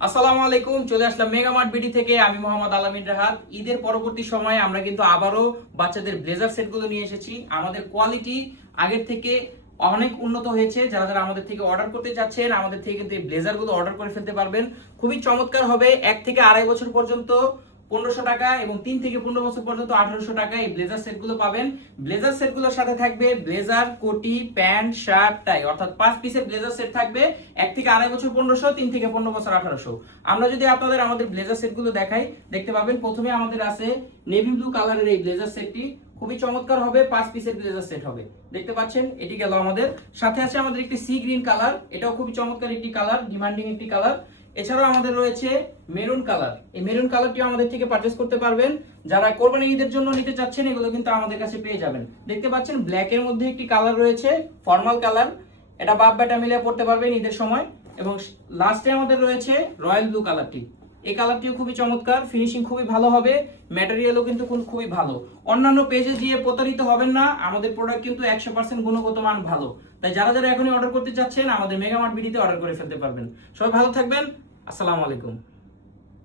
আসসালামু আলাইকুম, চলে আসলাম মেগামার্ট বিডি থেকে। আমি মোহাম্মদ আলামিন রাহাত। ঈদের পরবর্তী সময়ে আমরা কিন্তু আবারও বাচ্চাদের ব্লেজার সেটগুলো নিয়ে এসেছি। আমাদের কোয়ালিটি আগের থেকে অনেক উন্নত হয়েছে। যারা যারা আমাদের থেকে অর্ডার করতে চাচ্ছেন, আমাদের থেকে কিন্তু এই ব্লেজারগুলো অর্ডার করে ফেলতে পারবেন। খুবই চমৎকার হবে। 1 থেকে 2.5 বছর পর্যন্ত 1500 টাকা এবং 3 থেকে 15 বছর পর্যন্ত 1800 টাকা এই ব্লেজার সেটগুলো পাবেন। ব্লেজার সেটগুলোর সাথে থাকবে ব্লেজার, কোটি, প্যান্ট, শার্ট, টাই, অর্থাৎ 5 পিসের ব্লেজার সেট থাকবে। 1 থেকে 2.5 বছর 1500, 3 থেকে 15 বছর 1800। আমরা যদি আপনাদের আমাদের ব্লেজার সেটগুলো দেখাই, দেখতে পাবেন প্রথমে আমাদের আছে নেভি ব্লু কালারের এই ব্লেজার সেটটি। খুবই চমৎকার হবে, 5 পিসের ব্লেজার সেট হবে। দেখতে পাচ্ছেন, এটি গেল আমাদের। সাথে আছে আমাদের একটি সি গ্রিন কালার, এটাও খুবই চমৎকার একটি কালার, ডিমান্ডিং একটি কালার। এছাড়াও আমাদের রয়েছে মেরুন কালার। এই মেরুন কালারটিও আমাদের থেকে পারচেজ করতে পারবেন। যারা কোরবানির ঈদের জন্য নিতে চাচ্ছেন, এগুলো কিন্তু আমাদের কাছে পেয়ে যাবেন। দেখতে পাচ্ছেন ব্ল্যাকের মধ্যে একটি কালার রয়েছে, ফর্মাল কালার। এটা বাপ বেটা মিলে পড়তে পারবেন ঈদের সময়। এবং লাস্টে আমাদের রয়েছে রয়্যাল ব্লু কালারটি। এই কালারটিও খুবই চমৎকার, ফিনিশিং খুবই ভালো হবে, ম্যাটেরিয়ালও কিন্তু খুবই ভালো। অন্যান্য পেজে গিয়ে প্রতারিত হবেন না, আমাদের প্রোডাক্ট কিন্তু 100% গুণগত মান ভালো। তাই যারা যারা এখনই অর্ডার করতে চাচ্ছেন, আমাদের মেগামার্ট বিডিতে অর্ডার করে ফেলতে পারবেন। সবাই ভালো থাকবেন। আসসালামু আলাইকুম।